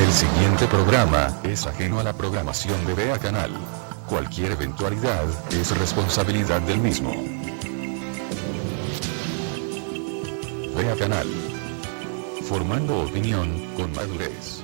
El siguiente programa es ajeno a la programación de Vea Canal. Cualquier eventualidad es responsabilidad del mismo. Vea Canal. Formando opinión con madurez.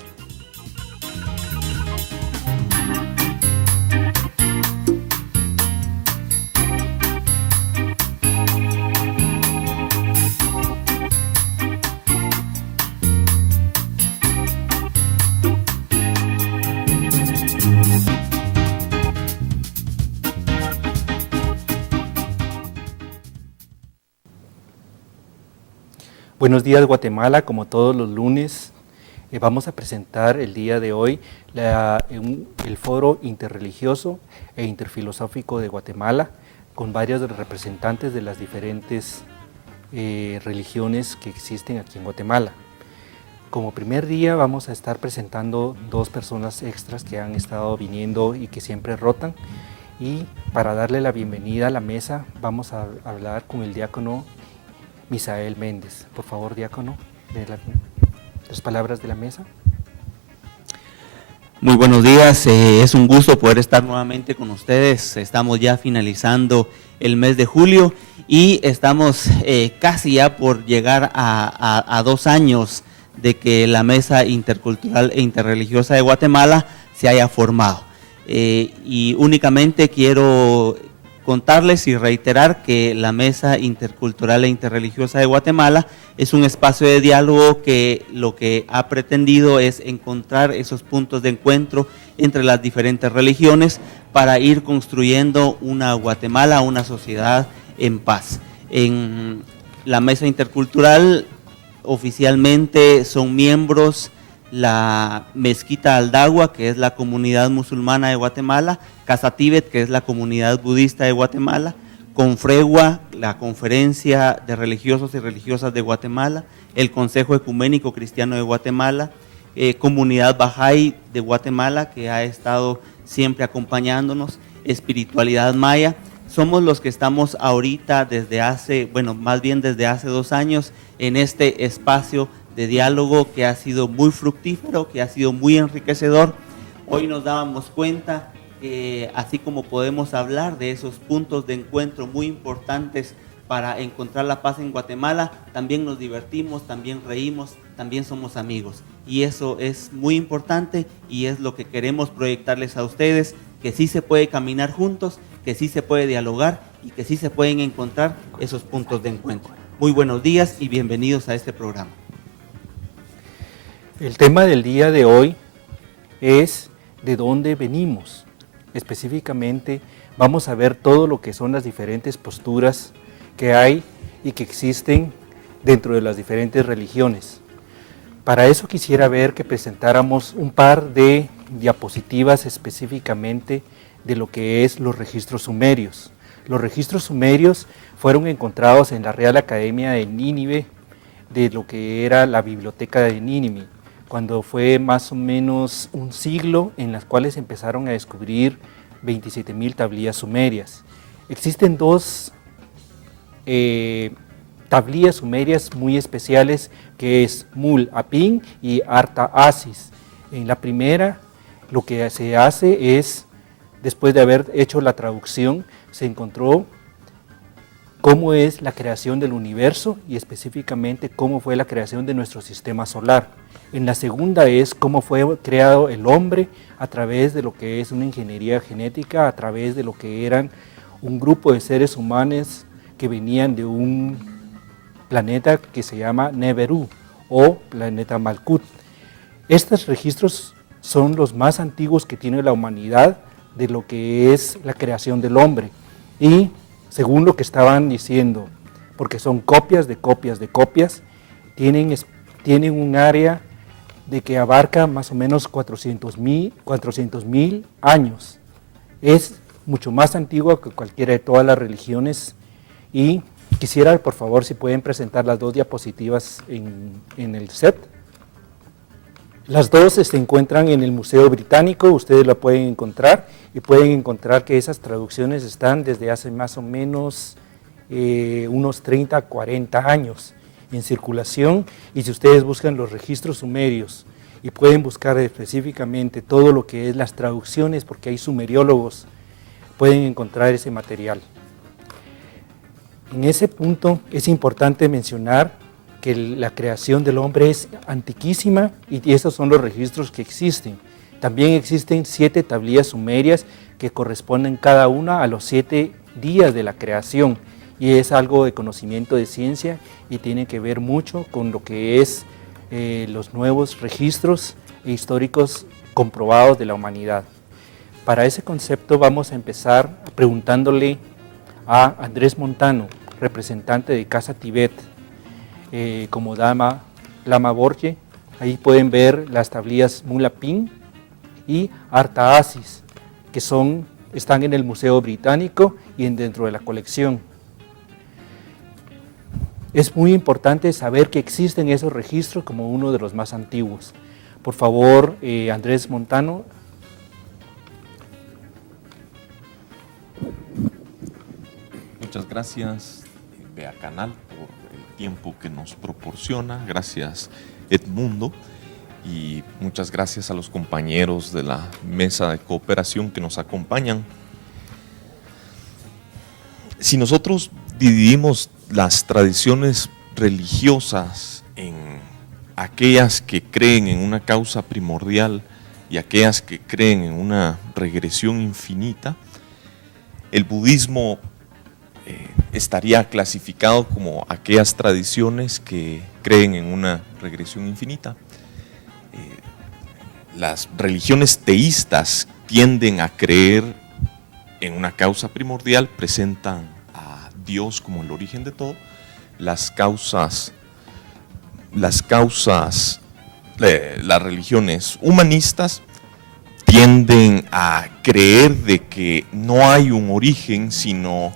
Buenos días Guatemala, como todos los lunes vamos a presentar el día de hoy el Foro Interreligioso e Interfilosófico de Guatemala con varios representantes de las diferentes religiones que existen aquí en Guatemala. Como primer día vamos a estar presentando dos personas extras que han estado viniendo y que siempre rotan, y para darle la bienvenida a la mesa vamos a hablar con el diácono Misael Méndez. Por favor, diácono, las palabras de la mesa. Muy buenos días, es un gusto poder estar nuevamente con ustedes. Estamos ya finalizando el mes de julio y estamos casi ya por llegar a 2 años de que la Mesa Intercultural e Interreligiosa de Guatemala se haya formado. Y únicamente quiero contarles y reiterar que la Mesa Intercultural e Interreligiosa de Guatemala es un espacio de diálogo que lo que ha pretendido es encontrar esos puntos de encuentro entre las diferentes religiones para ir construyendo una Guatemala, una sociedad en paz. En la Mesa Intercultural oficialmente son miembros la Mezquita Aldagua, que es la comunidad musulmana de Guatemala, Casa Tíbet, que es la comunidad budista de Guatemala, Confregua, la Conferencia de Religiosos y Religiosas de Guatemala, el Consejo Ecuménico Cristiano de Guatemala, Comunidad Bahá'í de Guatemala, que ha estado siempre acompañándonos, Espiritualidad Maya. Somos los que estamos ahorita desde hace 2 años en este espacio de diálogo que ha sido muy fructífero, que ha sido muy enriquecedor. Hoy nos dábamos cuenta que así como podemos hablar de esos puntos de encuentro muy importantes para encontrar la paz en Guatemala, también nos divertimos, también reímos, también somos amigos. Y eso es muy importante y es lo que queremos proyectarles a ustedes, que sí se puede caminar juntos, que sí se puede dialogar y que sí se pueden encontrar esos puntos de encuentro. Muy buenos días y bienvenidos a este programa. El tema del día de hoy es de dónde venimos. Específicamente vamos a ver todo lo que son las diferentes posturas que hay y que existen dentro de las diferentes religiones. Para eso quisiera ver que presentáramos un par de diapositivas específicamente de lo que es los registros sumerios. Los registros sumerios fueron encontrados en la Real Academia de Nínive, de lo que era la biblioteca de Nínive, cuando fue más o menos un siglo en las cuales empezaron a descubrir 27,000 tablillas sumerias. Existen dos tablillas sumerias muy especiales, que es Mul Apin y Arta Asis. En la primera, lo que se hace es, después de haber hecho la traducción, se encontró cómo es la creación del universo y específicamente cómo fue la creación de nuestro sistema solar. En la segunda es cómo fue creado el hombre a través de lo que es una ingeniería genética, a través de lo que eran un grupo de seres humanos que venían de un planeta que se llama Neberu o planeta Malkuth. Estos registros son los más antiguos que tiene la humanidad de lo que es la creación del hombre, y según lo que estaban diciendo, porque son copias de copias de copias, tienen un área de que abarca más o menos 400,000 años. Es mucho más antigua que cualquiera de todas las religiones, y quisiera, por favor, si pueden presentar las dos diapositivas en el set. Las dos se encuentran en el Museo Británico, ustedes la pueden encontrar y pueden encontrar que esas traducciones están desde hace más o menos unos 30 a 40 años en circulación, y si ustedes buscan los registros sumerios y pueden buscar específicamente todo lo que es las traducciones, porque hay sumeriólogos, pueden encontrar ese material. En ese punto es importante mencionar que la creación del hombre es antiquísima y esos son los registros que existen. También existen 7 tablillas sumerias que corresponden cada una a los 7 días de la creación, y es algo de conocimiento de ciencia y tiene que ver mucho con lo que es los nuevos registros históricos comprobados de la humanidad. Para ese concepto vamos a empezar preguntándole a Andrés Montano, representante de Casa Tibet, como Lama Borje. Ahí pueden ver las tablillas Mulapin y Artahasis, que están en el Museo Británico y dentro de la colección. Es muy importante saber que existen esos registros como uno de los más antiguos. Por favor, Andrés Montano. Muchas gracias, Vea Canal, por el tiempo que nos proporciona. Gracias, Edmundo. Y muchas gracias a los compañeros de la mesa de cooperación que nos acompañan. Si nosotros dividimos las tradiciones religiosas en aquellas que creen en una causa primordial y aquellas que creen en una regresión infinita, el budismo estaría clasificado como aquellas tradiciones que creen en una regresión infinita. Las religiones teístas tienden a creer en una causa primordial, presentan a Dios como el origen de todo. Las religiones humanistas tienden a creer de que no hay un origen, sino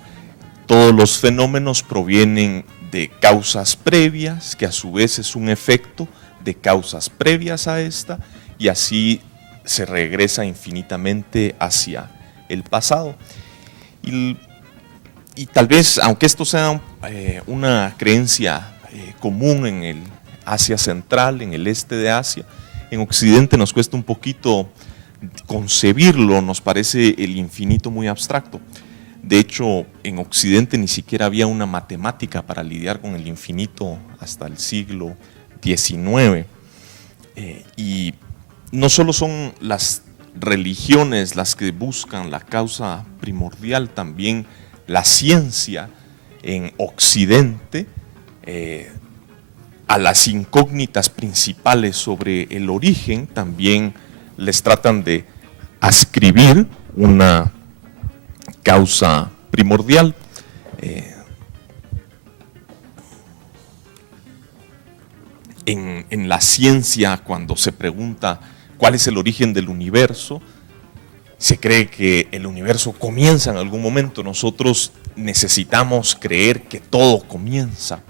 todos los fenómenos provienen de causas previas, que a su vez es un efecto de causas previas a esta, y así se regresa infinitamente hacia el pasado. Y tal vez, aunque esto sea una creencia común en el Asia Central, en el este de Asia, en Occidente nos cuesta un poquito concebirlo, nos parece el infinito muy abstracto. De hecho, en Occidente ni siquiera había una matemática para lidiar con el infinito hasta el siglo XIX. Y no solo son las religiones las que buscan la causa primordial, también la ciencia en Occidente, a las incógnitas principales sobre el origen, también les tratan de ascribir una causa primordial. En la ciencia, cuando se pregunta cuál es el origen del universo, se cree que el universo comienza en algún momento. Nosotros necesitamos creer que todo comienza.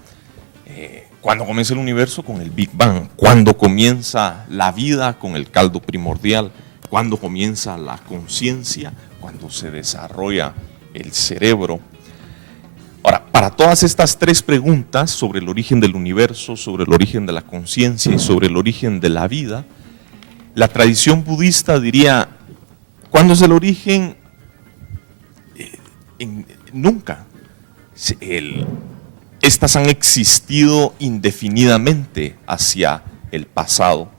¿Cuándo comienza el universo? Con el Big Bang. ¿Cuándo comienza la vida? Con el caldo primordial. ¿Cuándo comienza la conciencia? Cuando se desarrolla el cerebro. Ahora, para todas estas 3 preguntas sobre el origen del universo, sobre el origen de la conciencia y sobre el origen de la vida, la tradición budista diría, ¿cuándo es el origen? Nunca. Estas han existido indefinidamente hacia el pasado.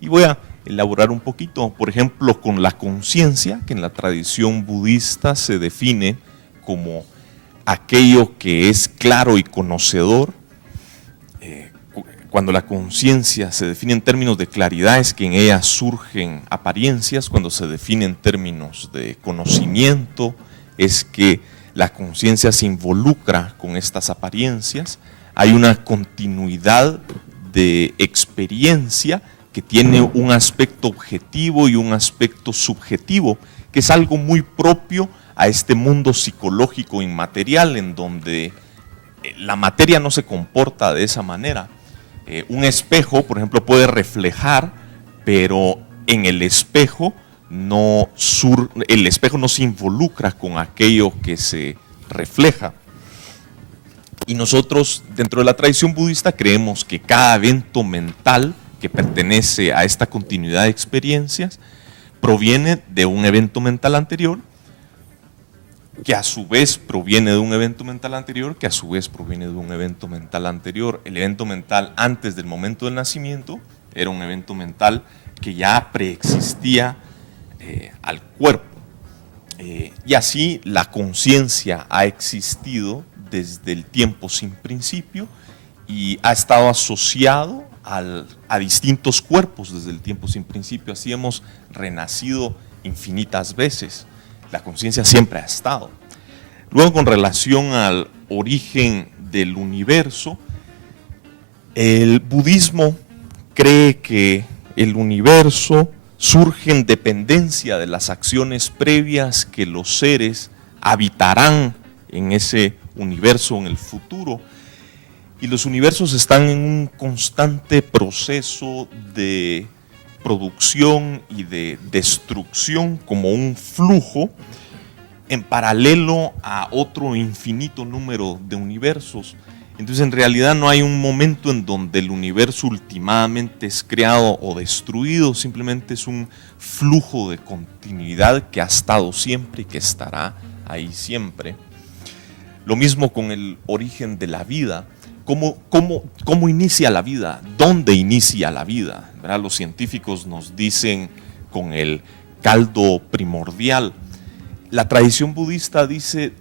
Y voy a elaborar un poquito, por ejemplo, con la conciencia, que en la tradición budista se define como aquello que es claro y conocedor. Cuando la conciencia se define en términos de claridad, es que en ella surgen apariencias. Cuando se define en términos de conocimiento, es que la conciencia se involucra con estas apariencias. Hay una continuidad de experiencia que tiene un aspecto objetivo y un aspecto subjetivo, que es algo muy propio a este mundo psicológico inmaterial, en donde la materia no se comporta de esa manera. Un espejo, por ejemplo, puede reflejar, pero en el espejo no se involucra con aquello que se refleja. Y nosotros, dentro de la tradición budista, creemos que cada evento mental que pertenece a esta continuidad de experiencias proviene de un evento mental anterior, que a su vez proviene de un evento mental anterior, que a su vez proviene de un evento mental anterior. El evento mental antes del momento del nacimiento era un evento mental que ya preexistía al cuerpo. Y así la conciencia ha existido desde el tiempo sin principio y ha estado asociado a distintos cuerpos desde el tiempo sin principio. Así hemos renacido infinitas veces. La conciencia siempre ha estado. Luego, con relación al origen del universo, el budismo cree que el universo surge en dependencia de las acciones previas que los seres habitarán en ese universo en el futuro. Y los universos están en un constante proceso de producción y de destrucción, como un flujo en paralelo a otro infinito número de universos. Entonces, en realidad no hay un momento en donde el universo últimamente es creado o destruido, simplemente es un flujo de continuidad que ha estado siempre y que estará ahí siempre. Lo mismo con el origen de la vida. ¿Cómo inicia la vida? ¿Dónde inicia la vida? ¿Verdad? Los científicos nos dicen con el caldo primordial. La tradición budista dice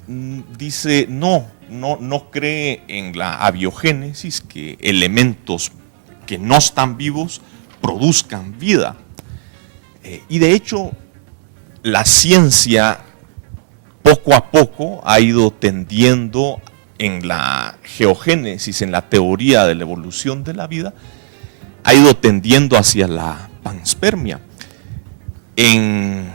no cree en la abiogénesis, que elementos que no están vivos produzcan vida. Y de hecho, la ciencia poco a poco ha ido tendiendo en la geogénesis, en la teoría de la evolución de la vida, ha ido tendiendo hacia la panspermia. En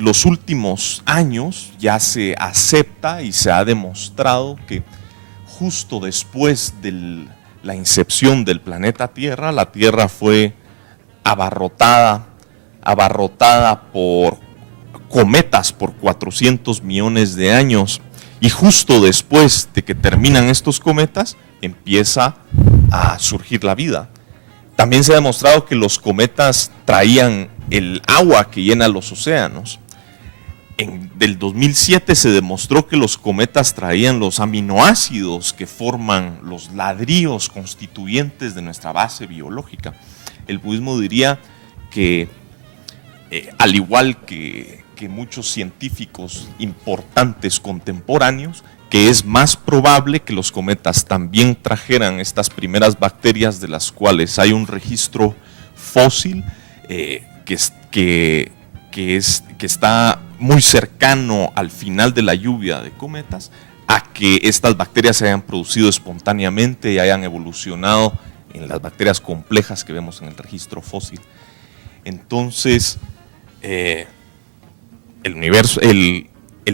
los últimos años ya se acepta y se ha demostrado que justo después de la incepción del planeta Tierra, la Tierra fue abarrotada por cometas por 400 millones de años. Y justo después de que terminan estos cometas, empieza a surgir la vida. También se ha demostrado que los cometas traían el agua que llena los océanos. Del 2007 se demostró que los cometas traían los aminoácidos que forman los ladrillos constituyentes de nuestra base biológica. El budismo diría que, al igual que muchos científicos importantes contemporáneos, que es más probable que los cometas también trajeran estas primeras bacterias de las cuales hay un registro fósil que está muy cercano al final de la lluvia de cometas, a que estas bacterias se hayan producido espontáneamente y hayan evolucionado en las bacterias complejas que vemos en el registro fósil. Entonces, el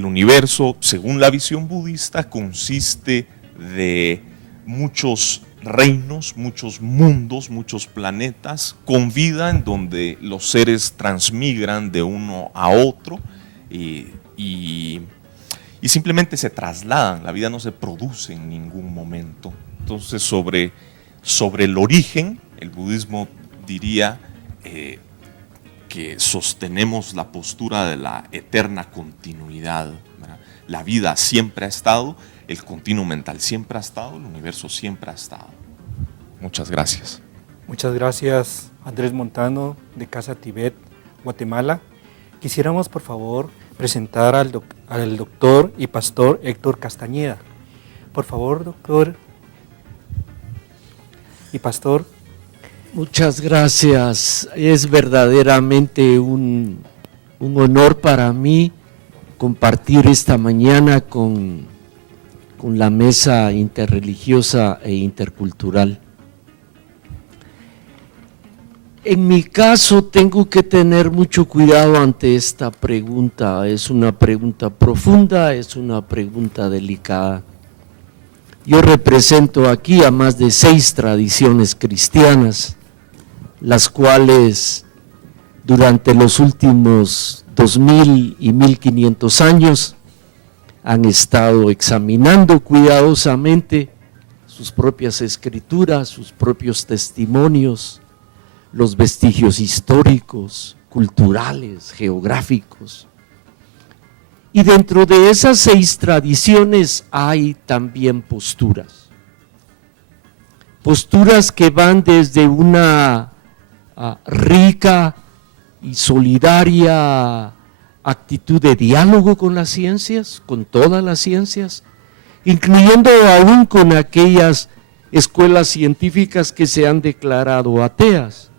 universo, según la visión budista, consiste de muchos reinos, muchos mundos, muchos planetas con vida, en donde los seres transmigran de uno a otro y simplemente se trasladan. La vida no se produce en ningún momento. Entonces, sobre el origen, el budismo diría que sostenemos la postura de la eterna continuidad, ¿verdad? La vida siempre ha estado, el continuo mental siempre ha estado, el universo siempre ha estado. Muchas gracias. Muchas gracias, Andrés Montano, de Casa Tibet, Guatemala. Quisiéramos, por favor, presentar al doctor y pastor Héctor Castañeda. Por favor, doctor y pastor. Muchas gracias. Es verdaderamente un honor para mí compartir esta mañana con la mesa interreligiosa e intercultural. En mi caso tengo que tener mucho cuidado ante esta pregunta. Es una pregunta profunda, es una pregunta delicada. Yo represento aquí a más de 6 tradiciones cristianas, las cuales durante los últimos 2000 y 1500 años han estado examinando cuidadosamente sus propias escrituras, sus propios testimonios, los vestigios históricos, culturales, geográficos. Y dentro de esas 6 tradiciones hay también posturas. Posturas que van desde una rica y solidaria actitud de diálogo con las ciencias, con todas las ciencias, incluyendo aún con aquellas escuelas científicas que se han declarado ateas,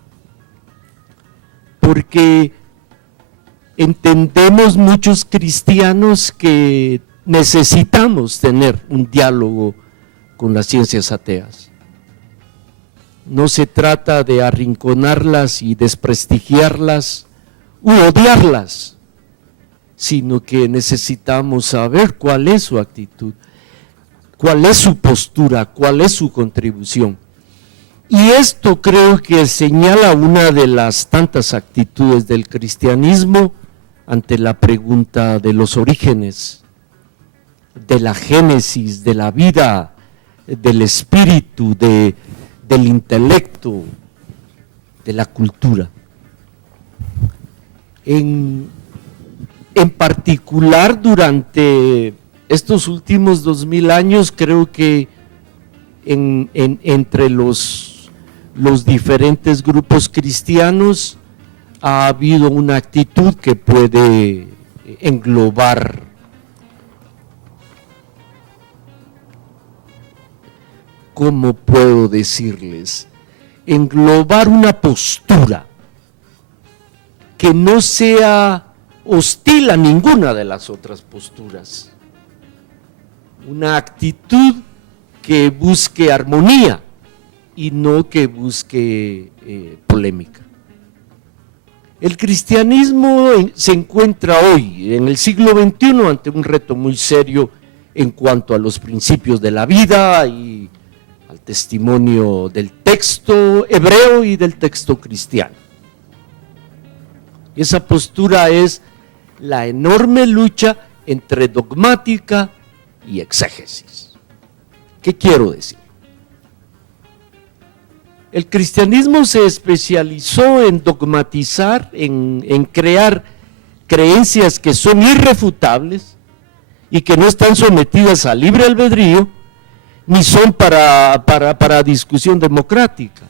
porque entendemos muchos cristianos que necesitamos tener un diálogo con las ciencias ateas. No se trata de arrinconarlas y desprestigiarlas u odiarlas, sino que necesitamos saber cuál es su actitud, cuál es su postura, cuál es su contribución. Y esto creo que señala una de las tantas actitudes del cristianismo ante la pregunta de los orígenes, de la génesis, de la vida, del espíritu, del intelecto, de la cultura. En particular, durante estos últimos 2000 años, creo que entre los diferentes grupos cristianos ha habido una actitud que puede englobar ¿cómo puedo decirles? Englobar una postura que no sea hostil a ninguna de las otras posturas. Una actitud que busque armonía y no que busque polémica. El cristianismo se encuentra hoy, en el siglo XXI, ante un reto muy serio en cuanto a los principios de la vida y al testimonio del texto hebreo y del texto cristiano. Esa postura es la enorme lucha entre dogmática y exégesis. ¿Qué quiero decir? El cristianismo se especializó en dogmatizar, en crear creencias que son irrefutables y que no están sometidas a libre albedrío, ni son para discusión democrática.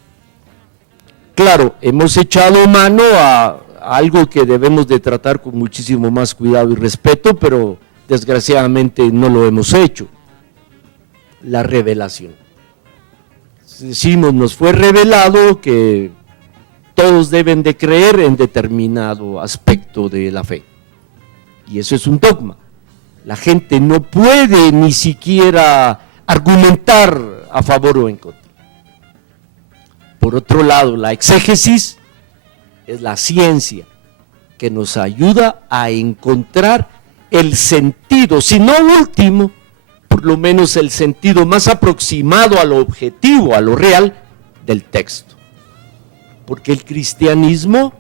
Claro, hemos echado mano a algo que debemos de tratar con muchísimo más cuidado y respeto, pero desgraciadamente no lo hemos hecho: la revelación. Decimos, nos fue revelado que todos deben de creer en determinado aspecto de la fe, y eso es un dogma. La gente no puede ni siquiera argumentar a favor o en contra. Por otro lado, la exégesis es la ciencia que nos ayuda a encontrar el sentido, si no último, por lo menos el sentido más aproximado a lo objetivo, a lo real del texto. Porque el cristianismo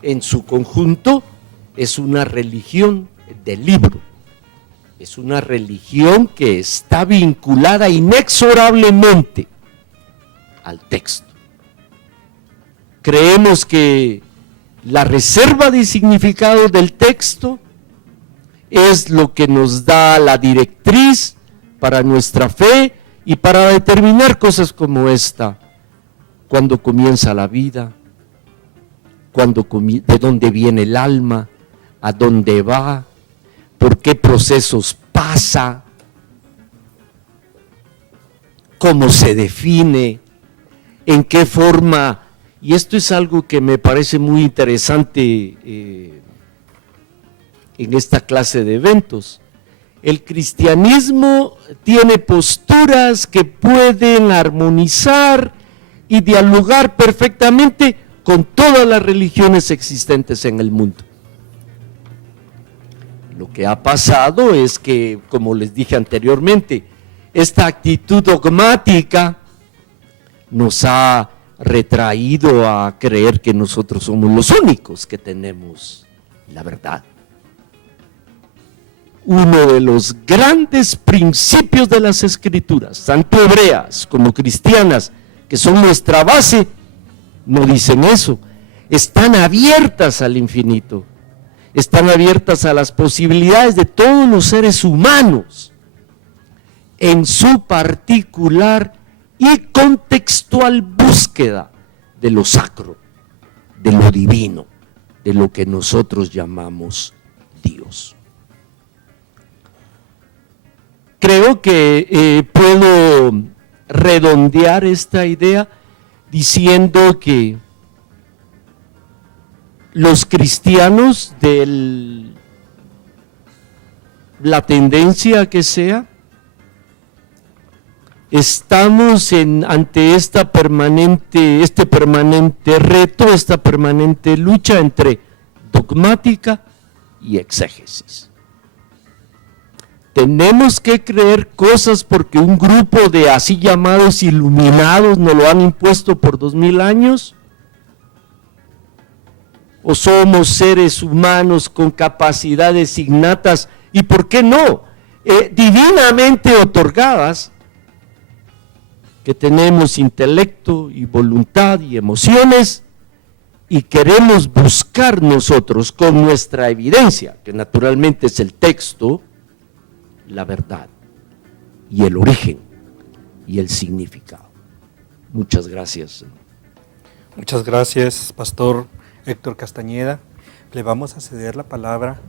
en su conjunto es una religión del libro, es una religión que está vinculada inexorablemente al texto. Creemos que la reserva de significado del texto es lo que nos da la directriz para nuestra fe y para determinar cosas como esta: cuándo comienza la vida, de dónde viene el alma, a dónde va, por qué procesos pasa, cómo se define, en qué forma. Y esto es algo que me parece muy interesante en esta clase de eventos. El cristianismo tiene posturas que pueden armonizar y dialogar perfectamente con todas las religiones existentes en el mundo. Lo que ha pasado es que, como les dije anteriormente, esta actitud dogmática nos ha retraído a creer que nosotros somos los únicos que tenemos la verdad. Uno de los grandes principios de las Escrituras, tanto hebreas como cristianas, que son nuestra base, no dicen eso. Están abiertas al infinito, están abiertas a las posibilidades de todos los seres humanos en su particular y contextual búsqueda de lo sacro, de lo divino, de lo que nosotros llamamos Dios. Creo que puedo redondear esta idea diciendo que los cristianos, de la tendencia que sea, estamos ante este permanente reto, esta permanente lucha entre dogmática y exégesis. Tenemos que creer cosas porque un grupo de así llamados iluminados nos lo han impuesto por 2000 años, o somos seres humanos con capacidades innatas y, ¿por qué no?, divinamente otorgadas, que tenemos intelecto y voluntad y emociones y queremos buscar nosotros con nuestra evidencia, que naturalmente es el texto, la verdad y el origen y el significado. Muchas gracias. Muchas gracias, Pastor Héctor Castañeda. Le vamos a ceder la palabra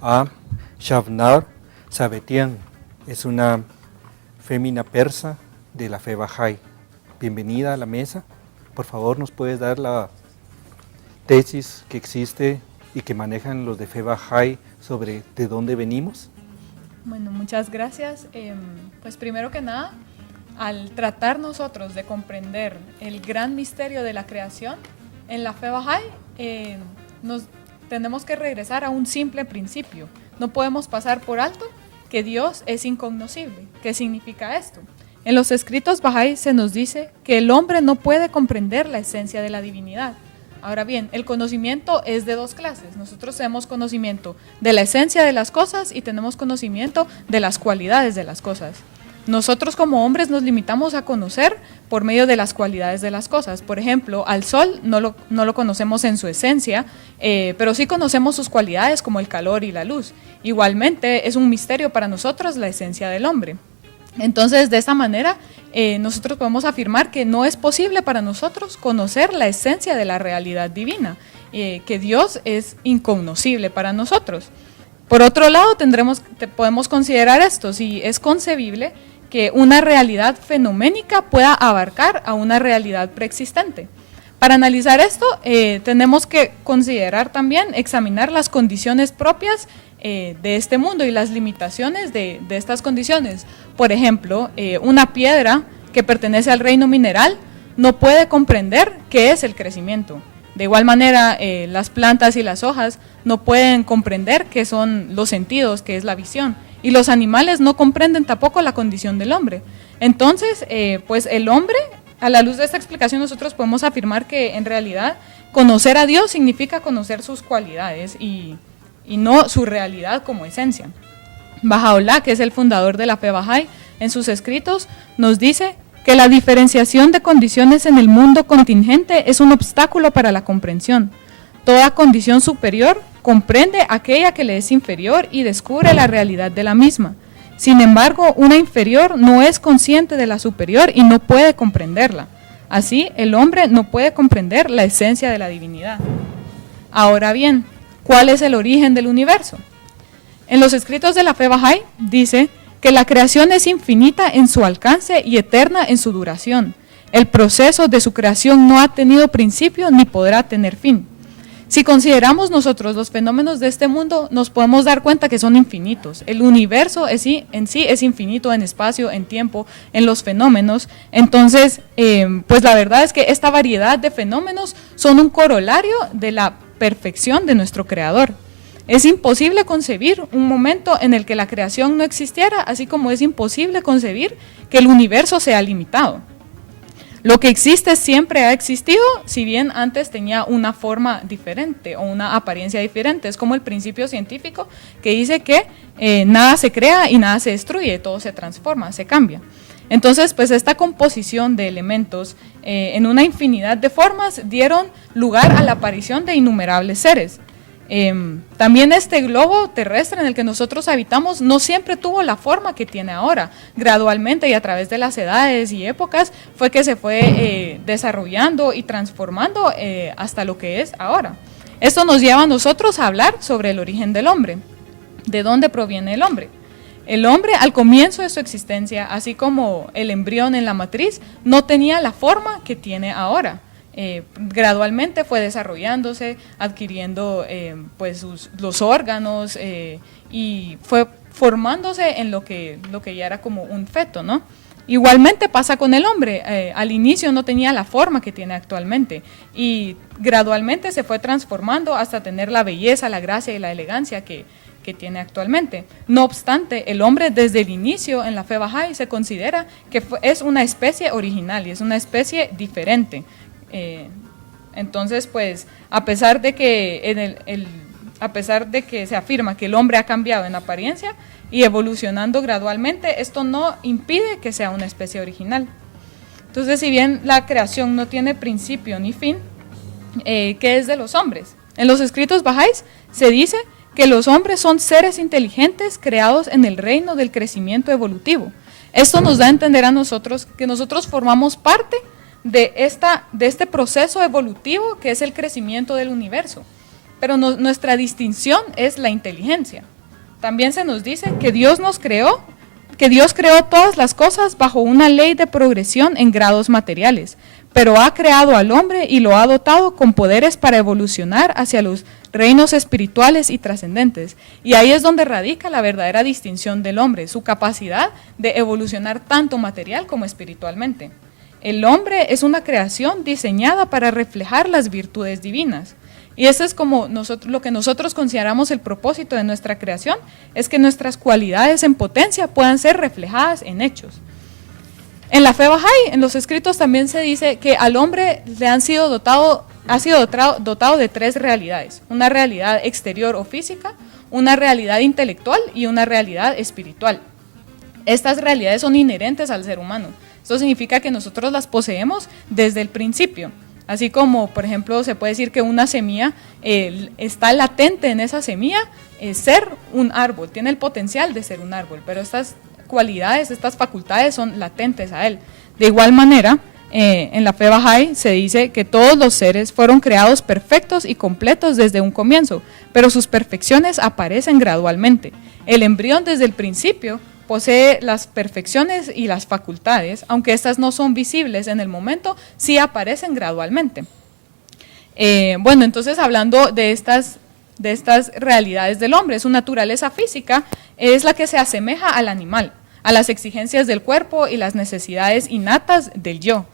a Shavnar Sabetian. Es una fémina persa de la fe Bahá'í. Bienvenida a la mesa. Por favor, ¿nos puedes dar la tesis que existe y que manejan los de fe Bahá'í sobre de dónde venimos? Bueno, muchas gracias. Pues primero que nada, al tratar nosotros de comprender el gran misterio de la creación, en la fe Bahá'í nos tenemos que regresar a un simple principio. No podemos pasar por alto que Dios es incognoscible. ¿Qué significa esto? En los escritos Bahá'í se nos dice que el hombre no puede comprender la esencia de la divinidad. Ahora bien, el conocimiento es de dos clases. Nosotros tenemos conocimiento de la esencia de las cosas y tenemos conocimiento de las cualidades de las cosas. Nosotros como hombres nos limitamos a conocer por medio de las cualidades de las cosas. Por ejemplo, al sol no lo conocemos en su esencia, pero sí conocemos sus cualidades como el calor y la luz. Igualmente es un misterio para nosotros la esencia del hombre. Entonces, de esta manera, nosotros podemos afirmar que no es posible para nosotros conocer la esencia de la realidad divina, que Dios es incognoscible para nosotros. Por otro lado, podemos considerar esto, si es concebible que una realidad fenoménica pueda abarcar a una realidad preexistente. Para analizar esto, tenemos que considerar también, examinar las condiciones propias de este mundo y las limitaciones de estas condiciones. Por ejemplo, una piedra que pertenece al reino mineral no puede comprender qué es el crecimiento. De igual manera, las plantas y las hojas no pueden comprender qué son los sentidos, qué es la visión. Y los animales no comprenden tampoco la condición del hombre. Entonces, pues el hombre, a la luz de esta explicación, nosotros podemos afirmar que en realidad conocer a Dios significa conocer sus cualidades y no su realidad como esencia. Baha'u'lláh, que es el fundador de la fe Bahá'í, en sus escritos nos dice que la diferenciación de condiciones en el mundo contingente es un obstáculo para la comprensión. Toda condición superior comprende aquella que le es inferior y descubre la realidad de la misma. Sin embargo, una inferior no es consciente de la superior y no puede comprenderla. Así, el hombre no puede comprender la esencia de la divinidad. Ahora bien, ¿cuál es el origen del universo? En los escritos de la fe Bahá'í dice que la creación es infinita en su alcance y eterna en su duración. El proceso de su creación no ha tenido principio ni podrá tener fin. Si consideramos nosotros los fenómenos de este mundo, nos podemos dar cuenta que son infinitos. El universo en sí es infinito en espacio, en tiempo, en los fenómenos. Entonces, pues la verdad es que esta variedad de fenómenos son un corolario de la perfección de nuestro Creador. Es imposible concebir un momento en el que la creación no existiera, así como es imposible concebir que el universo sea limitado. Lo que existe siempre ha existido, si bien antes tenía una forma diferente o una apariencia diferente. Es como el principio científico que dice que nada se crea y nada se destruye, todo se transforma, se cambia. Entonces, pues esta composición de elementos en una infinidad de formas dieron lugar a la aparición de innumerables seres. También este globo terrestre en el que nosotros habitamos no siempre tuvo la forma que tiene ahora. Gradualmente y a través de las edades y épocas fue que se fue desarrollando y transformando hasta lo que es ahora. Esto nos lleva a nosotros a hablar sobre el origen del hombre. ¿De dónde proviene el hombre? El hombre al comienzo de su existencia, así como el embrión en la matriz, no tenía la forma que tiene ahora. Gradualmente fue desarrollándose, adquiriendo pues los órganos y fue formándose en lo que ya era como un feto, ¿no? Igualmente pasa con el hombre, al inicio no tenía la forma que tiene actualmente y gradualmente se fue transformando hasta tener la belleza, la gracia y la elegancia que tiene actualmente. No obstante, el hombre desde el inicio en la fe Bahá'í se considera que es una especie original y es una especie diferente. Entonces, pues, a pesar de que se afirma que el hombre ha cambiado en apariencia y evolucionando gradualmente, esto no impide que sea una especie original. Entonces, si bien la creación no tiene principio ni fin, ¿qué es de los hombres? En los escritos Bahá'ís se dice que los hombres son seres inteligentes creados en el reino del crecimiento evolutivo. Esto nos da a entender a nosotros que nosotros formamos parte de este proceso evolutivo que es el crecimiento del universo. Pero nuestra distinción es la inteligencia. También se nos dice que Dios creó todas las cosas bajo una ley de progresión en grados materiales, pero ha creado al hombre y lo ha dotado con poderes para evolucionar hacia los reinos espirituales y trascendentes. Y ahí es donde radica la verdadera distinción del hombre, su capacidad de evolucionar tanto material como espiritualmente. El hombre es una creación diseñada para reflejar las virtudes divinas. Y eso es como lo que nosotros consideramos el propósito de nuestra creación, es que nuestras cualidades en potencia puedan ser reflejadas en hechos. En la fe Bahá'í, en los escritos también se dice que al hombre ha sido dotado de 3 realidades: una realidad exterior o física, una realidad intelectual y una realidad espiritual. Estas realidades son inherentes al ser humano. Esto significa que nosotros las poseemos desde el principio. Así como, por ejemplo, se puede decir que una semilla está latente en esa semilla ser un árbol, tiene el potencial de ser un árbol, pero estas cualidades, estas facultades son latentes a él. De igual manera, en la fe Bahá'í se dice que todos los seres fueron creados perfectos y completos desde un comienzo, pero sus perfecciones aparecen gradualmente. El embrión desde el principio posee las perfecciones y las facultades, aunque estas no son visibles en el momento, sí aparecen gradualmente. Bueno, entonces hablando de estas realidades del hombre, su naturaleza física es la que se asemeja al animal, a las exigencias del cuerpo y las necesidades innatas del yo.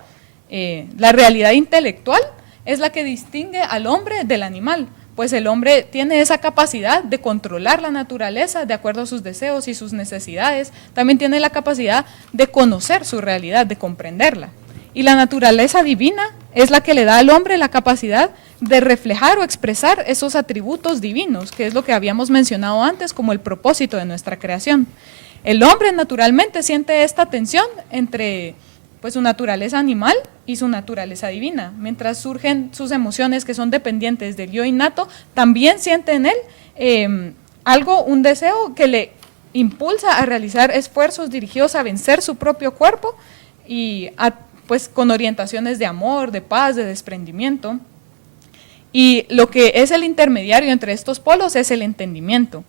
La realidad intelectual es la que distingue al hombre del animal, pues el hombre tiene esa capacidad de controlar la naturaleza de acuerdo a sus deseos y sus necesidades, también tiene la capacidad de conocer su realidad, de comprenderla. Y la naturaleza divina es la que le da al hombre la capacidad de reflejar o expresar esos atributos divinos, que es lo que habíamos mencionado antes como el propósito de nuestra creación. El hombre naturalmente siente esta tensión entre pues, su naturaleza animal y su naturaleza divina. Mientras surgen sus emociones que son dependientes del yo innato, también siente en él un deseo que le impulsa a realizar esfuerzos dirigidos a vencer su propio cuerpo y pues con orientaciones de amor, de paz, de desprendimiento. Y lo que es el intermediario entre estos polos es el entendimiento.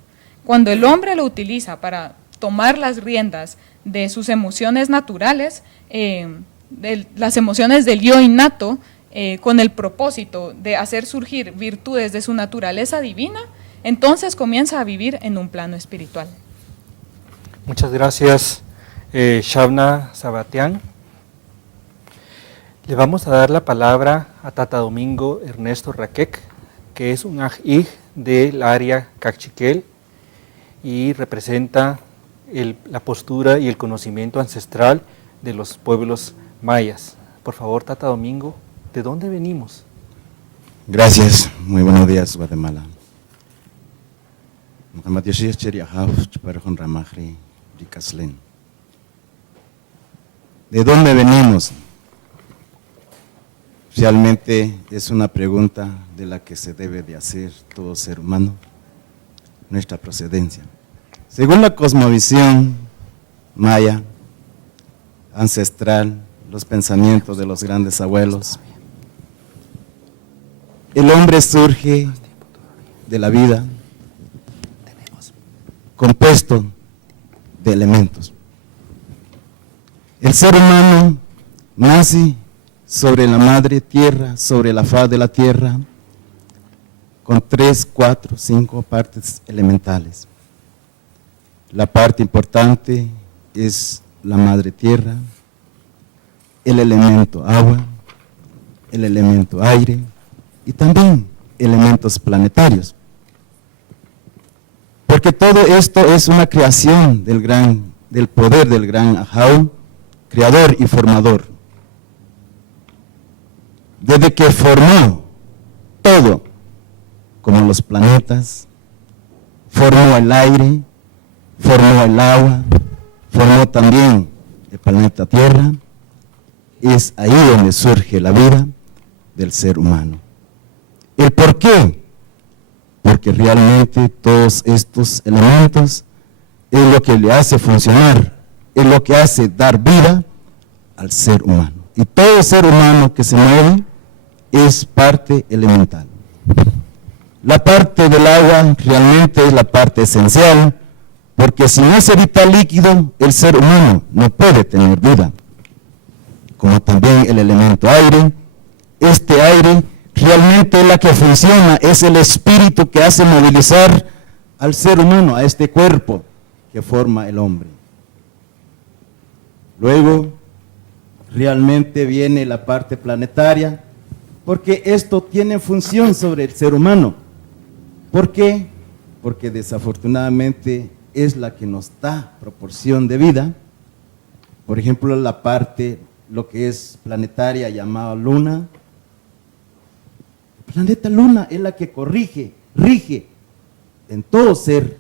Cuando el hombre lo utiliza para tomar las riendas de sus emociones naturales, de las emociones del yo innato, con el propósito de hacer surgir virtudes de su naturaleza divina, entonces comienza a vivir en un plano espiritual. Muchas gracias, Shavna Sabatian. Le vamos a dar la palabra a Tata Domingo Ernesto Raquec, que es un ajij del área Cachiquel y representa la postura y el conocimiento ancestral de los pueblos mayas. Por favor, Tata Domingo, ¿de dónde venimos? Gracias, muy buenos días, Guatemala. ¿De dónde venimos? Realmente es una pregunta de la que se debe de hacer todo ser humano, nuestra procedencia. Según la cosmovisión maya, ancestral, los pensamientos de los grandes abuelos, el hombre surge de la vida compuesto de elementos. El ser humano nace sobre la madre tierra, sobre la faz de la tierra, con 3, 4, 5 partes elementales. La parte importante es la madre tierra, el elemento agua, el elemento aire y también elementos planetarios. Porque todo esto es una creación del poder del gran Ahau, creador y formador. Desde que formó todo, como los planetas, formó el aire, formó el agua, formó también el planeta Tierra, es ahí donde surge la vida del ser humano. ¿El por qué? Porque realmente todos estos elementos es lo que le hace funcionar, es lo que hace dar vida al ser humano. Y todo ser humano que se mueve es parte elemental. La parte del agua realmente es la parte esencial, porque sin ese vital líquido, el ser humano no puede tener vida. Como también el elemento aire, este aire realmente es la que funciona, es el espíritu que hace movilizar al ser humano, a este cuerpo que forma el hombre. Luego, realmente viene la parte planetaria, porque esto tiene función sobre el ser humano. ¿Por qué? Porque desafortunadamente es la que nos da proporción de vida. Por ejemplo, la parte, lo que es planetaria llamada luna. El planeta luna es la que rige en todo ser,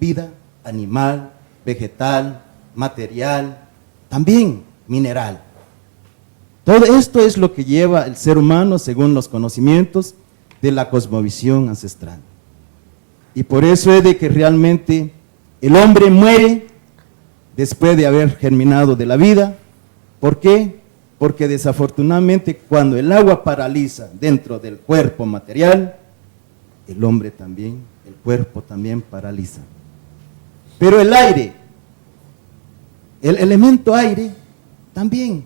vida, animal, vegetal, material, también mineral. Todo esto es lo que lleva el ser humano según los conocimientos de la cosmovisión ancestral. Y por eso es de que realmente el hombre muere después de haber germinado de la vida. ¿Por qué? Porque desafortunadamente cuando el agua paraliza dentro del cuerpo material, el hombre también, el cuerpo también paraliza. Pero el aire, el elemento aire, también,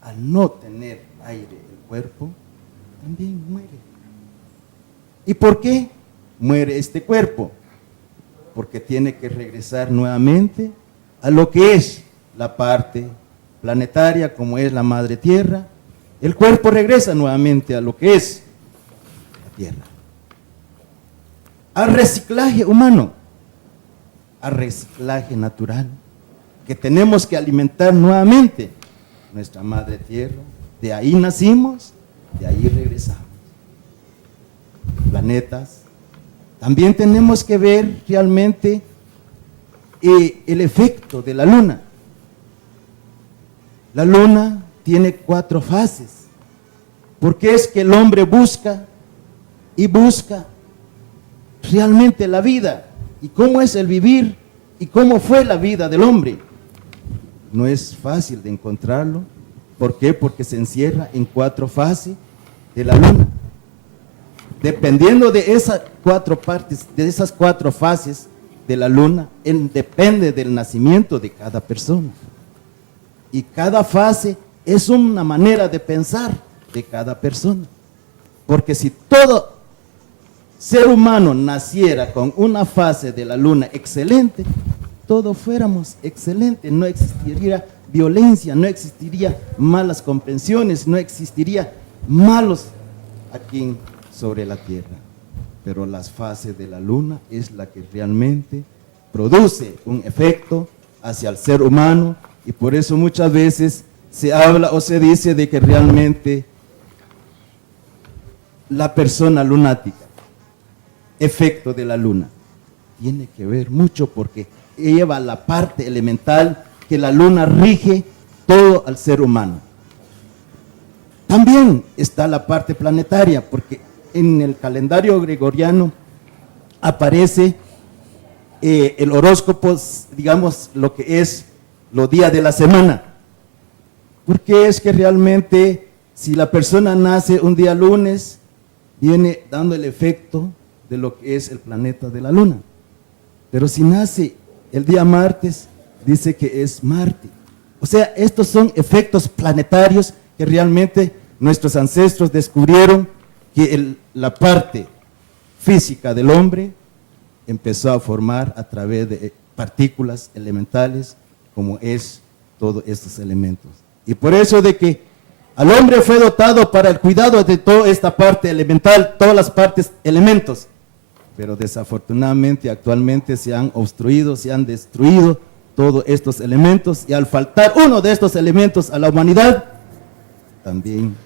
al no tener aire el cuerpo, también muere. ¿Y por qué muere este cuerpo? Porque tiene que regresar nuevamente a lo que es la parte planetaria, como es la madre tierra. El cuerpo regresa nuevamente a lo que es la tierra. Al reciclaje humano, al reciclaje natural, que tenemos que alimentar nuevamente nuestra madre tierra. De ahí nacimos, de ahí regresamos. Planetas. También tenemos que ver realmente el efecto de la luna. La luna tiene 4 fases. Porque es que el hombre busca y busca realmente la vida. ¿Y cómo es el vivir? ¿Y cómo fue la vida del hombre? No es fácil de encontrarlo. ¿Por qué? Porque se encierra en 4 fases de la luna. Dependiendo de esas 4 partes, de esas 4 fases de la luna, depende del nacimiento de cada persona. Y cada fase es una manera de pensar de cada persona. Porque si todo ser humano naciera con una fase de la luna excelente, todos fuéramos excelentes, no existiría violencia, no existiría malas comprensiones, no existiría malos aquí sobre la tierra. Pero las fases de la luna es la que realmente produce un efecto hacia el ser humano, y por eso muchas veces se habla o se dice de que realmente la persona lunática, efecto de la luna, tiene que ver mucho porque lleva la parte elemental que la luna rige todo al ser humano. También está la parte planetaria, porque en el calendario gregoriano aparece el horóscopo, digamos, lo que es los días de la semana. Porque es que realmente, si la persona nace un día lunes, viene dando el efecto de lo que es el planeta de la luna. Pero si nace el día martes, dice que es Marte. O sea, estos son efectos planetarios que realmente nuestros ancestros descubrieron que la parte física del hombre empezó a formar a través de partículas elementales, como es todos estos elementos. Y por eso de que al hombre fue dotado para el cuidado de toda esta parte elemental, todas las partes elementos, pero desafortunadamente actualmente se han obstruido, se han destruido todos estos elementos, y al faltar uno de estos elementos a la humanidad, también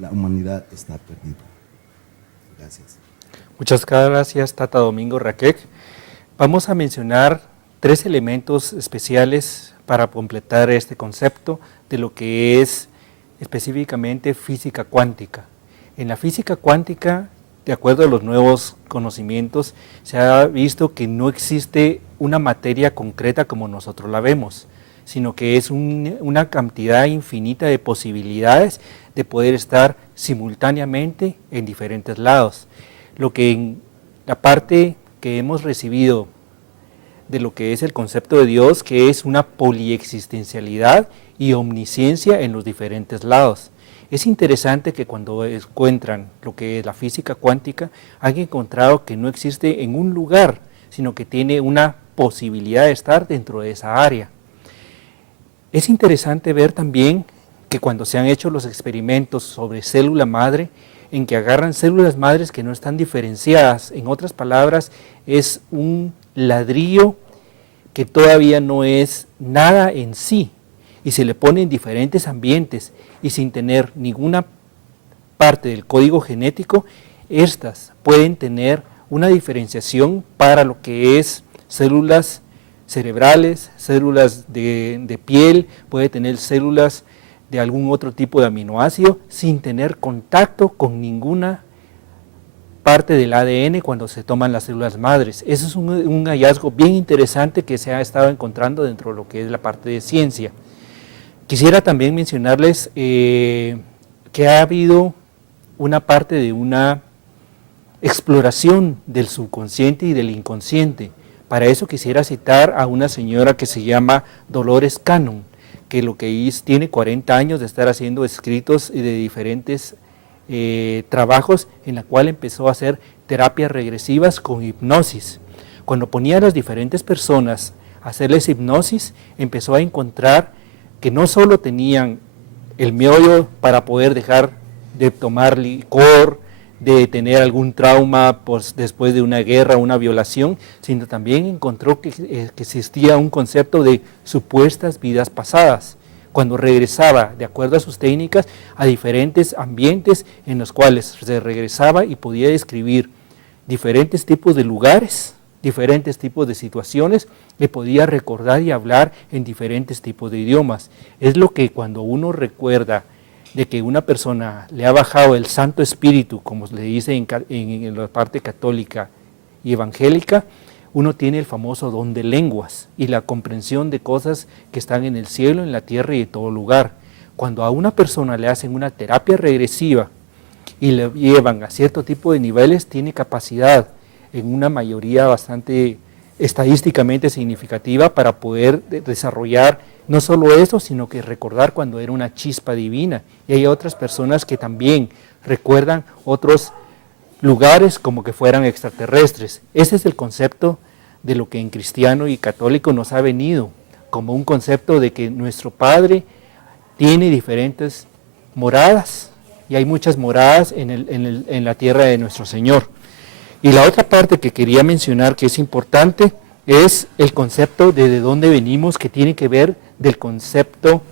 la humanidad está perdida. Gracias. Muchas gracias, Tata Domingo Raquel. Vamos a mencionar 3 elementos especiales para completar este concepto de lo que es específicamente física cuántica. En la física cuántica, de acuerdo a los nuevos conocimientos, se ha visto que no existe una materia concreta como nosotros la vemos, sino que es una cantidad infinita de posibilidades de poder estar simultáneamente en diferentes lados. Lo que en la parte que hemos recibido de lo que es el concepto de Dios, que es una poliexistencialidad y omnisciencia en los diferentes lados. Es interesante que cuando encuentran lo que es la física cuántica, han encontrado que no existe en un lugar, sino que tiene una posibilidad de estar dentro de esa área. Es interesante ver también que cuando se han hecho los experimentos sobre célula madre, en que agarran células madres que no están diferenciadas, en otras palabras, es un ladrillo que todavía no es nada en sí, y se le pone en diferentes ambientes y sin tener ninguna parte del código genético, estas pueden tener una diferenciación para lo que es células cerebrales, células de piel, puede tener células de algún otro tipo de aminoácido sin tener contacto con ninguna parte del ADN cuando se toman las células madres. Eso es un hallazgo bien interesante que se ha estado encontrando dentro de lo que es la parte de ciencia. Quisiera también mencionarles que ha habido una parte de una exploración del subconsciente y del inconsciente. Para eso quisiera citar a una señora que se llama Dolores Cannon, que lo que tiene 40 años de estar haciendo escritos de diferentes trabajos, en la cual empezó a hacer terapias regresivas con hipnosis. Cuando ponía a las diferentes personas a hacerles hipnosis, empezó a encontrar que no solo tenían el meollo para poder dejar de tomar licor, de tener algún trauma pues, después de una guerra o una violación, sino también encontró que existía un concepto de supuestas vidas pasadas, cuando regresaba, de acuerdo a sus técnicas, a diferentes ambientes en los cuales se regresaba y podía describir diferentes tipos de lugares, diferentes tipos de situaciones, le podía recordar y hablar en diferentes tipos de idiomas. Es lo que cuando uno recuerda de que una persona le ha bajado el Santo Espíritu, como le dice en la parte católica y evangélica, uno tiene el famoso don de lenguas y la comprensión de cosas que están en el cielo, en la tierra y en todo lugar. Cuando a una persona le hacen una terapia regresiva y le llevan a cierto tipo de niveles, tiene capacidad en una mayoría bastante estadísticamente significativa para poder desarrollar no solo eso, sino que recordar cuando era una chispa divina. Y hay otras personas que también recuerdan otros lugares como que fueran extraterrestres. Ese es el concepto de lo que en cristiano y católico nos ha venido, como un concepto de que nuestro Padre tiene diferentes moradas, y hay muchas moradas en la tierra de nuestro Señor. Y la otra parte que quería mencionar que es importante es el concepto de dónde venimos, que tiene que ver del concepto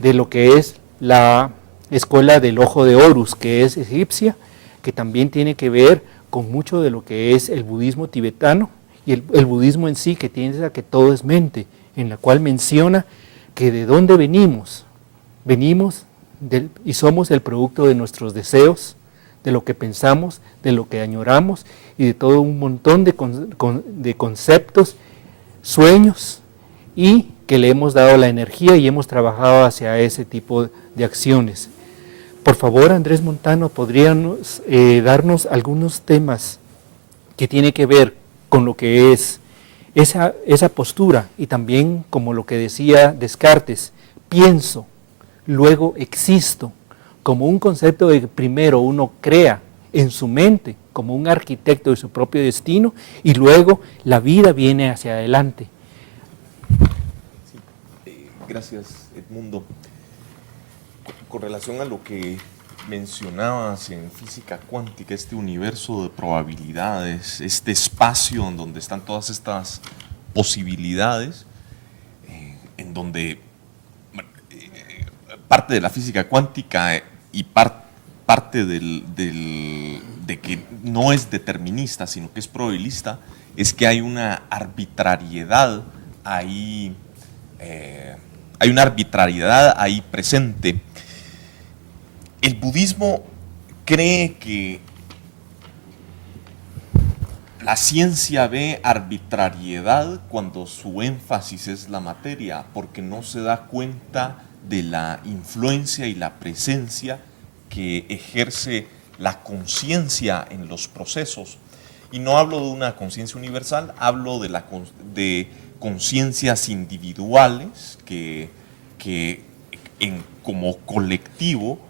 de lo que es la escuela del ojo de Horus, que es egipcia, que también tiene que ver con mucho de lo que es el budismo tibetano y el budismo en sí, que piensa que todo es mente, en la cual menciona que de dónde venimos y somos el producto de nuestros deseos, de lo que pensamos, de lo que añoramos y de todo un montón de conceptos, sueños, y que le hemos dado la energía y hemos trabajado hacia ese tipo de acciones. Por favor, Andrés Montano, ¿podríamos darnos algunos temas que tiene que ver con lo que es esa postura y también como lo que decía Descartes, pienso, luego existo, como un concepto de que primero uno crea en su mente como un arquitecto de su propio destino y luego la vida viene hacia adelante? Gracias, Edmundo. Con relación a lo que mencionabas en física cuántica, este universo de probabilidades, este espacio en donde están todas estas posibilidades, en donde parte de la física cuántica y parte de que no es determinista, sino que es probabilista, es que hay una arbitrariedad ahí, presente. El budismo cree que la ciencia ve arbitrariedad cuando su énfasis es la materia, porque no se da cuenta de la influencia y la presencia que ejerce la conciencia en los procesos. Y no hablo de una conciencia universal, hablo de conciencias individuales que como colectivo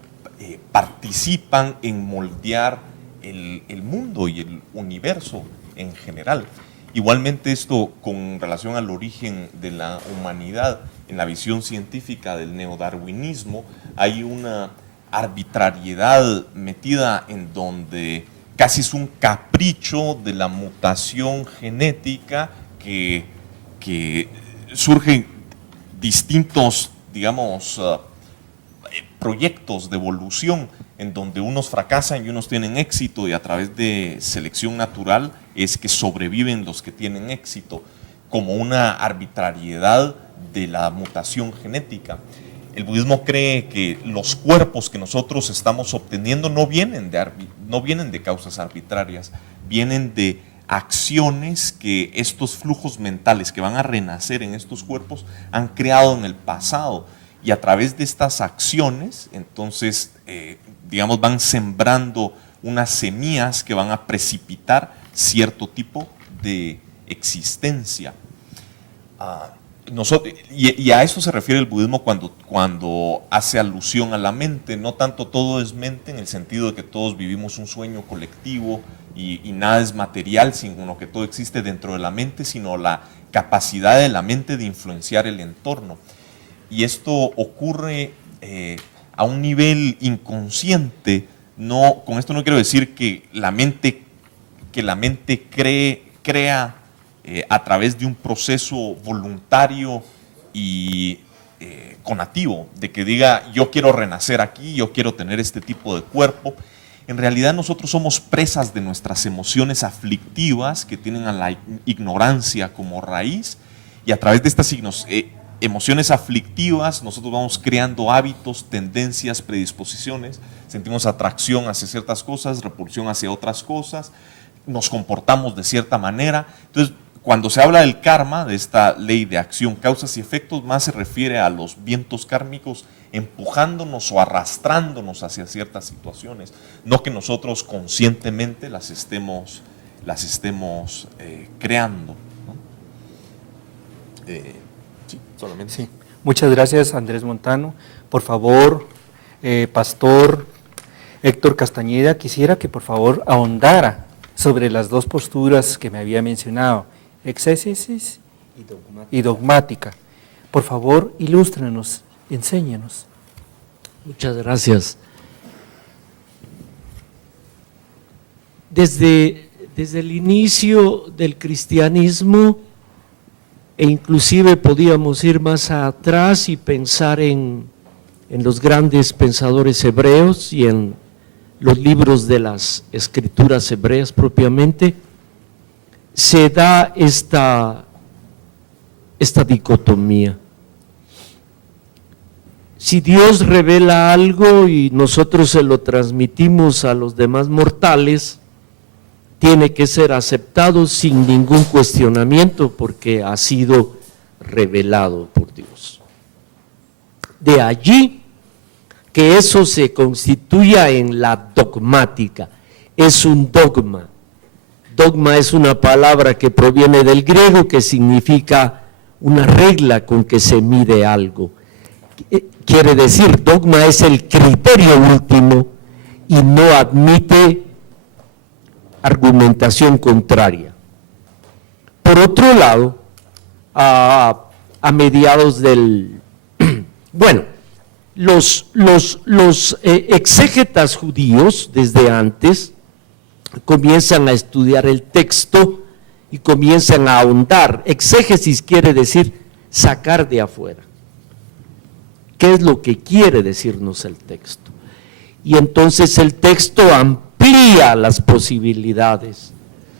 participan en moldear el mundo y el universo en general. Igualmente esto con relación al origen de la humanidad, en la visión científica del neodarwinismo, hay una arbitrariedad metida en donde casi es un capricho de la mutación genética que surgen distintos, digamos, proyectos de evolución en donde unos fracasan y unos tienen éxito, y a través de selección natural es que sobreviven los que tienen éxito, como una arbitrariedad de la mutación genética. El budismo cree que los cuerpos que nosotros estamos obteniendo no vienen de causas arbitrarias, vienen de acciones que estos flujos mentales que van a renacer en estos cuerpos han creado en el pasado, y a través de estas acciones, entonces, digamos, van sembrando unas semillas que van a precipitar cierto tipo de existencia. Y a eso se refiere el budismo cuando hace alusión a la mente. No tanto todo es mente en el sentido de que todos vivimos un sueño colectivo y nada es material, sino que todo existe dentro de la mente, sino la capacidad de la mente de influenciar el entorno. Y esto ocurre a un nivel inconsciente. Con esto no quiero decir que la mente crea a través de un proceso voluntario y conativo, de que diga yo quiero renacer aquí, yo quiero tener este tipo de cuerpo. En realidad nosotros somos presas de nuestras emociones aflictivas que tienen a la ignorancia como raíz, y a través de estas emociones aflictivas nosotros vamos creando hábitos, tendencias, predisposiciones, sentimos atracción hacia ciertas cosas, repulsión hacia otras cosas, nos comportamos de cierta manera. Entonces, cuando se habla del karma, de esta ley de acción, causas y efectos, más se refiere a los vientos kármicos empujándonos o arrastrándonos hacia ciertas situaciones, no que nosotros conscientemente las estemos creando, ¿no? Sí, solamente. Sí. Muchas gracias, Andrés Montano. Por favor, Pastor Héctor Castañeda, quisiera que por favor ahondara sobre las dos posturas que me había mencionado, exégesis y dogmática. Por favor, ilústrenos, enséñanos. Muchas gracias. Desde el inicio del cristianismo, e inclusive podíamos ir más atrás y pensar en los grandes pensadores hebreos y en los libros de las escrituras hebreas propiamente, se da esta dicotomía. Si Dios revela algo y nosotros se lo transmitimos a los demás mortales, tiene que ser aceptado sin ningún cuestionamiento porque ha sido revelado por Dios. De allí que eso se constituya en la dogmática, es un dogma. Dogma es una palabra que proviene del griego que significa una regla con que se mide algo. Quiere decir, dogma es el criterio último y no admite argumentación contraria. Por otro lado, a mediados del… Bueno, los exégetas judíos desde antes comienzan a estudiar el texto y comienzan a ahondar. Exégesis quiere decir sacar de afuera. ¿Qué es lo que quiere decirnos el texto? Y entonces el texto amplía las posibilidades.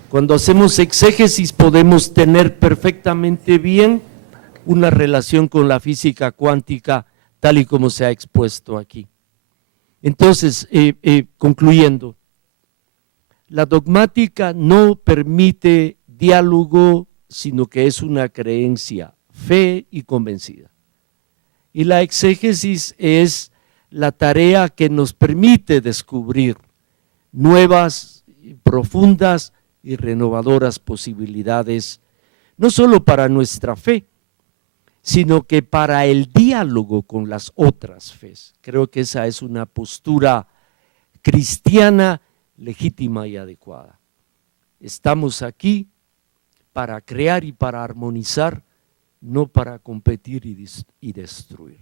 Cuando hacemos exégesis podemos tener perfectamente bien una relación con la física cuántica tal y como se ha expuesto aquí. Entonces, concluyendo, la dogmática no permite diálogo, sino que es una creencia, fe y convencida. Y la exégesis es la tarea que nos permite descubrir nuevas, profundas y renovadoras posibilidades, no solo para nuestra fe, sino que para el diálogo con las otras fes. Creo que esa es una postura cristiana legítima y adecuada. Estamos aquí para crear y para armonizar, no para competir y destruir.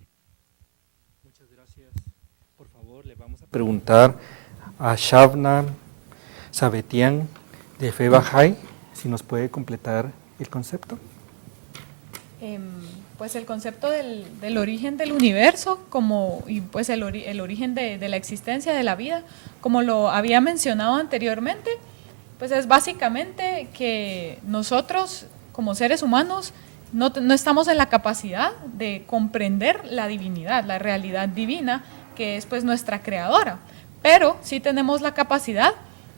Muchas gracias. Por favor, le vamos a preguntar a Shavna Sabetian de Fe Bahá'í si nos puede completar el concepto. Pues el concepto del origen del universo y pues el origen de la existencia de la vida, como lo había mencionado anteriormente, pues es básicamente que nosotros como seres humanos no estamos en la capacidad de comprender la divinidad, la realidad divina, que es pues nuestra creadora, pero sí tenemos la capacidad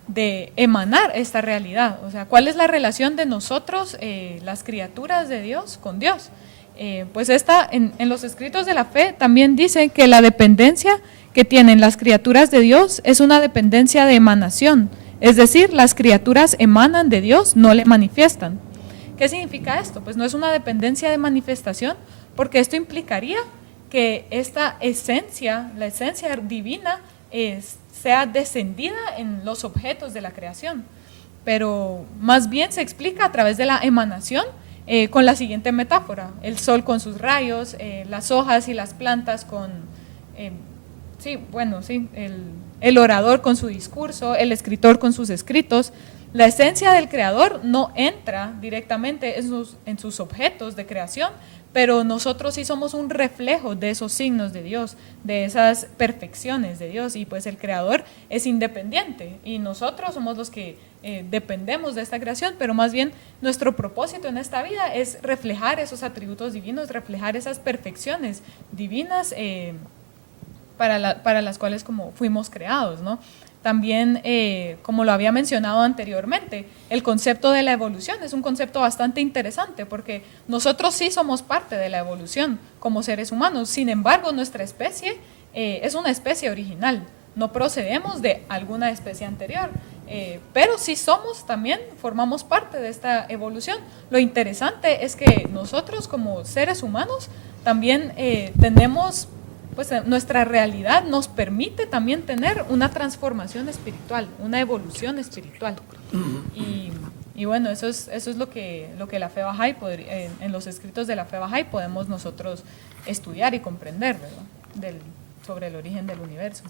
de emanar esta realidad. O sea, ¿cuál es la relación de nosotros, las criaturas de Dios, con Dios? Pues en los escritos de la fe también dice que la dependencia que tienen las criaturas de Dios es una dependencia de emanación, es decir, las criaturas emanan de Dios, no le manifiestan. ¿Qué significa esto? Pues no es una dependencia de manifestación, porque esto implicaría que esta esencia, la esencia divina, sea descendida en los objetos de la creación, pero más bien se explica a través de la emanación, con la siguiente metáfora: el sol con sus rayos, las hojas y las plantas con, el orador con su discurso, el escritor con sus escritos. La esencia del creador no entra directamente en sus objetos de creación, pero nosotros sí somos un reflejo de esos signos de Dios, de esas perfecciones de Dios, y pues el creador es independiente y nosotros somos los que dependemos de esta creación, pero más bien nuestro propósito en esta vida es reflejar esos atributos divinos, reflejar esas perfecciones divinas para las cuales como fuimos creados, ¿no? También, como lo había mencionado anteriormente, el concepto de la evolución es un concepto bastante interesante porque nosotros sí somos parte de la evolución como seres humanos. Sin embargo, nuestra especie es una especie original, no procedemos de alguna especie anterior, pero sí formamos parte de esta evolución. Lo interesante es que nosotros como seres humanos también tenemos… pues nuestra realidad nos permite también tener una transformación espiritual, una evolución espiritual. Y bueno, eso es lo que la Fe Bahá'í, en los escritos de la Fe Bahá'í podemos nosotros estudiar y comprender, ¿verdad? Sobre el origen del universo.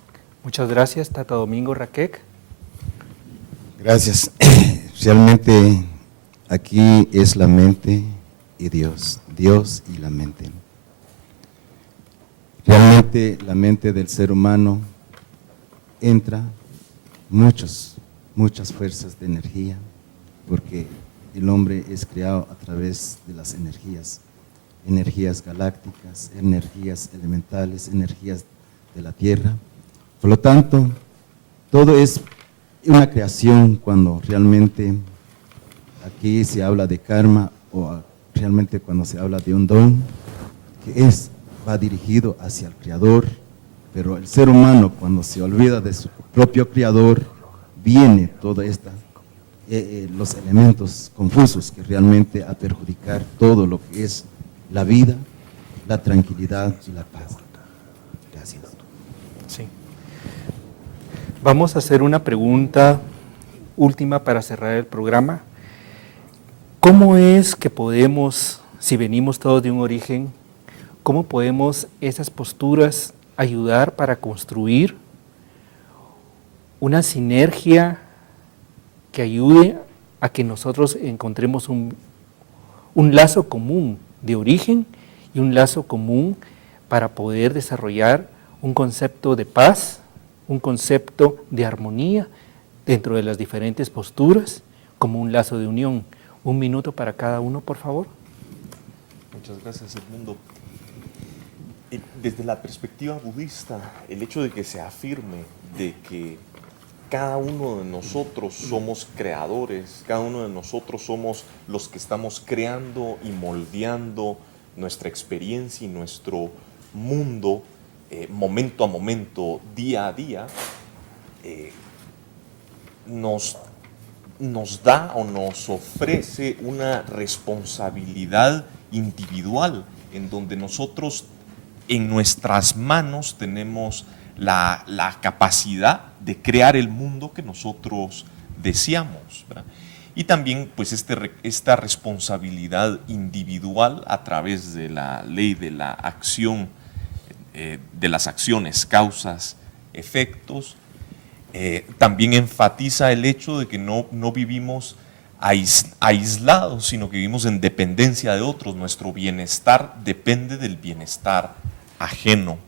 Muchas gracias, Tata Domingo Raquec. Gracias. Realmente aquí es la mente y Dios y la mente. Realmente la mente del ser humano entra muchas fuerzas de energía, porque el hombre es creado a través de las energías galácticas, energías elementales, energías de la tierra. Por lo tanto, todo es una creación cuando realmente aquí se habla de karma o realmente cuando se habla de un don que va dirigido hacia el Creador, pero el ser humano cuando se olvida de su propio Creador, viene toda los elementos confusos que realmente a perjudicar todo lo que es la vida, la tranquilidad y la paz. Gracias. Sí. Vamos a hacer una pregunta última para cerrar el programa. ¿Cómo es que podemos, si venimos todos de un origen, cómo podemos esas posturas ayudar para construir una sinergia que ayude a que nosotros encontremos un lazo común de origen y un lazo común para poder desarrollar un concepto de paz, un concepto de armonía dentro de las diferentes posturas como un lazo de unión? 1 minuto para cada uno, por favor. Muchas gracias, Edmundo. Desde la perspectiva budista, el hecho de que se afirme de que cada uno de nosotros somos creadores, cada uno de nosotros somos los que estamos creando y moldeando nuestra experiencia y nuestro mundo momento a momento, día a día, nos da o nos ofrece una responsabilidad individual en donde nosotros en nuestras manos tenemos la capacidad de crear el mundo que nosotros deseamos, ¿verdad? Y también pues esta responsabilidad individual a través de la ley de la acción, de las acciones, causas, efectos, también enfatiza el hecho de que no vivimos aislados, sino que vivimos en dependencia de otros. Nuestro bienestar depende del bienestar ajeno,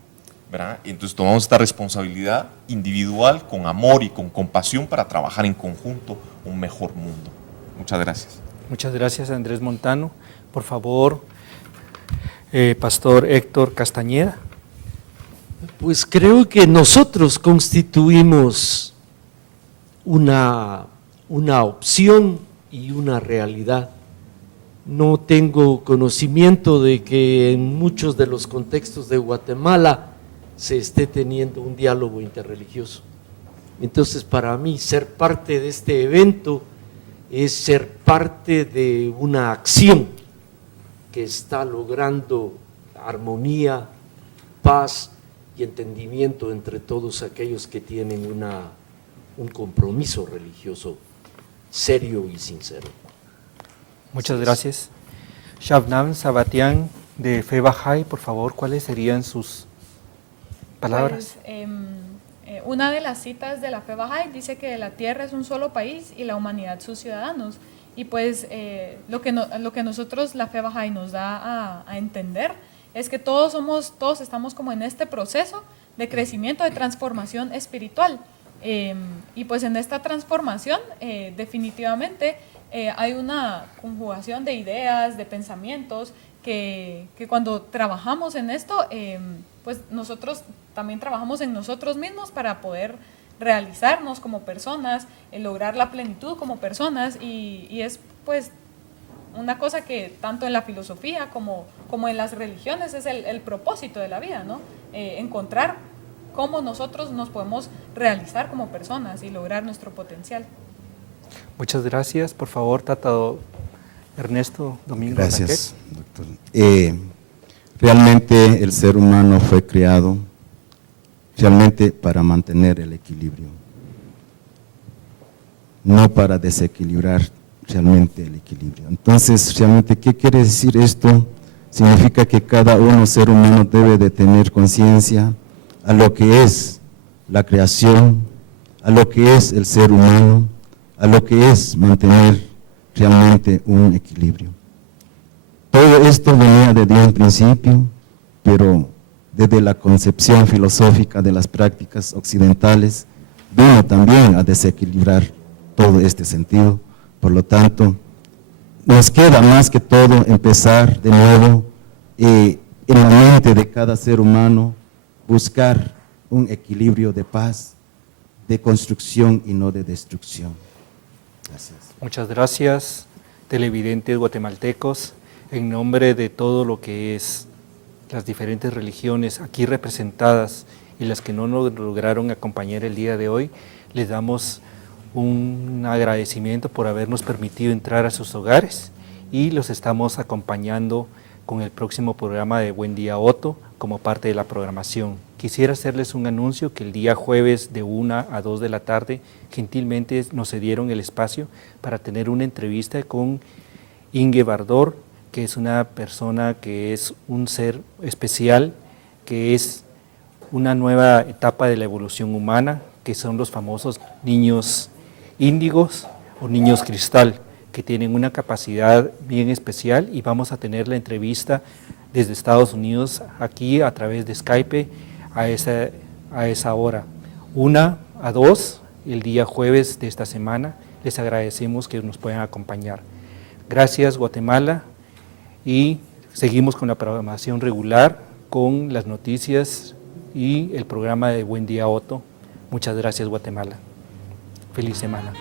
¿verdad? Entonces tomamos esta responsabilidad individual con amor y con compasión para trabajar en conjunto un mejor mundo. Muchas gracias. Muchas gracias, Andrés Montano. Por favor, Pastor Héctor Castañeda. Pues creo que nosotros constituimos una opción y una realidad. No tengo conocimiento de que en muchos de los contextos de Guatemala se esté teniendo un diálogo interreligioso. Entonces, para mí, ser parte de este evento es ser parte de una acción que está logrando armonía, paz y entendimiento entre todos aquellos que tienen un compromiso religioso serio y sincero. Muchas gracias. Shabnam Sabatian de Fe Bahá'í, por favor, ¿cuáles serían sus palabras? Pues, una de las citas de la Fe Bahá'í dice que la tierra es un solo país y la humanidad sus ciudadanos. Y pues lo que nosotros, la Fe Bahá'í, nos da a entender es que todos estamos como en este proceso de crecimiento, de transformación espiritual. Y pues en esta transformación definitivamente hay una conjugación de ideas, de pensamientos que cuando trabajamos en esto, pues nosotros también trabajamos en nosotros mismos para poder realizarnos como personas, lograr la plenitud como personas y es pues una cosa que tanto en la filosofía como en las religiones es el propósito de la vida, ¿no? Encontrar cómo nosotros nos podemos realizar como personas y lograr nuestro potencial. Muchas gracias. Por favor, Tata Ernesto Domingo. Gracias, doctor. Realmente el ser humano fue creado realmente para mantener el equilibrio, no para desequilibrar realmente el equilibrio. Entonces, realmente, ¿qué quiere decir esto? Significa que cada ser humano debe de tener conciencia a lo que es la creación, a lo que es el ser humano, a lo que es mantener realmente un equilibrio. Todo esto venía desde un principio, pero desde la concepción filosófica de las prácticas occidentales, vino también a desequilibrar todo este sentido. Por lo tanto, nos queda más que todo empezar de nuevo en la mente de cada ser humano, buscar un equilibrio de paz, de construcción y no de destrucción. Gracias. Muchas gracias, televidentes guatemaltecos, en nombre de todo lo que es las diferentes religiones aquí representadas y las que no nos lograron acompañar el día de hoy, les damos un agradecimiento por habernos permitido entrar a sus hogares y los estamos acompañando con el próximo programa de Buen Día Otto como parte de la programación. Quisiera hacerles un anuncio que el día jueves de 1 a 2 de la tarde gentilmente nos cedieron el espacio para tener una entrevista con Inge Bardor, que es una persona que es un ser especial, que es una nueva etapa de la evolución humana, que son los famosos niños índigos o niños cristal, que tienen una capacidad bien especial, y vamos a tener la entrevista desde Estados Unidos aquí a través de Skype a esa hora, 1 a 2, el día jueves de esta semana. Les agradecemos que nos puedan acompañar. Gracias, Guatemala, y seguimos con la programación regular, con las noticias y el programa de Buen Día Otto. Muchas gracias, Guatemala. Feliz semana.